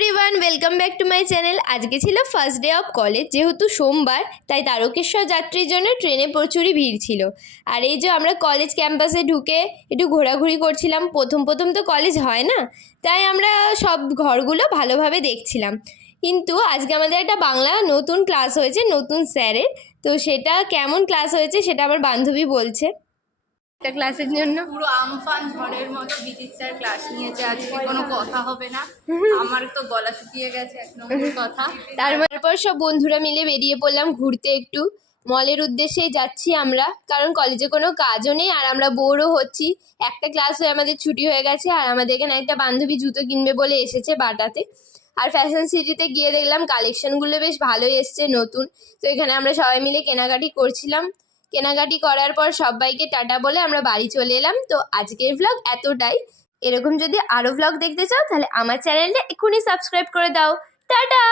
Everyone, welcome back to my channel. আজকে ছিল first day of college, যেহেতু সোমবার তাই তারকেশ্বর যাত্রীর জন্য ট্রেনে প্রচুরই ভিড় ছিল। আর এই যে আমরা কলেজ ক্যাম্পাসে ঢুকে একটু ঘোরাঘুরি করছিলাম। প্রথম তো কলেজ হয় না, তাই আমরা সব ঘরগুলো ভালোভাবে দেখছিলাম। কিন্তু আজকে আমাদের একটা বাংলা নতুন ক্লাস হয়েছে নতুন স্যারের। তো সেটা কেমন ক্লাস হয়েছে সেটা আমার বান্ধবী বলছে। একটা ক্লাসের জন্য পুরো আমফান ঝড়ের মতো বিজিৎ স্যার ক্লাস নিয়েছে। আজকে কোনো কথা হবে না, আমার তো গলা শুকিয়ে গেছে এক নম্বর কথা। তারপর সব বন্ধুরা মিলে বেরিয়ে পড়লাম ঘুরতে, একটু মলের উদ্দেশ্যেই যাচ্ছি আমরা, কারণ কলেজে কোনো কাজও নেই আর আমরা বোরও হচ্ছি। একটা ক্লাস হয়ে আমাদের ছুটি হয়ে গেছে, আর আমাদের এখানে একটা বান্ধবী জুতো কিনবে বলে এসেছে বাটাতে। আর ফ্যাশন সিটিতে গিয়ে দেখলাম কালেকশনগুলো বেশ ভালোই এসছে নতুন। তো এখানে আমরা সবাই মিলে কেনাকাটি করছিলাম। কেনাকাটি করার পর সবাইকে টাটা বলে আমরা বাড়ি চলে এলাম। তো আজকের ভ্লগ এতটাই। এরকম যদি আরও ভ্লগ দেখতে চাও তাহলে আমার চ্যানেলটা এক্ষুনি সাবস্ক্রাইব করে দাও। টাটা।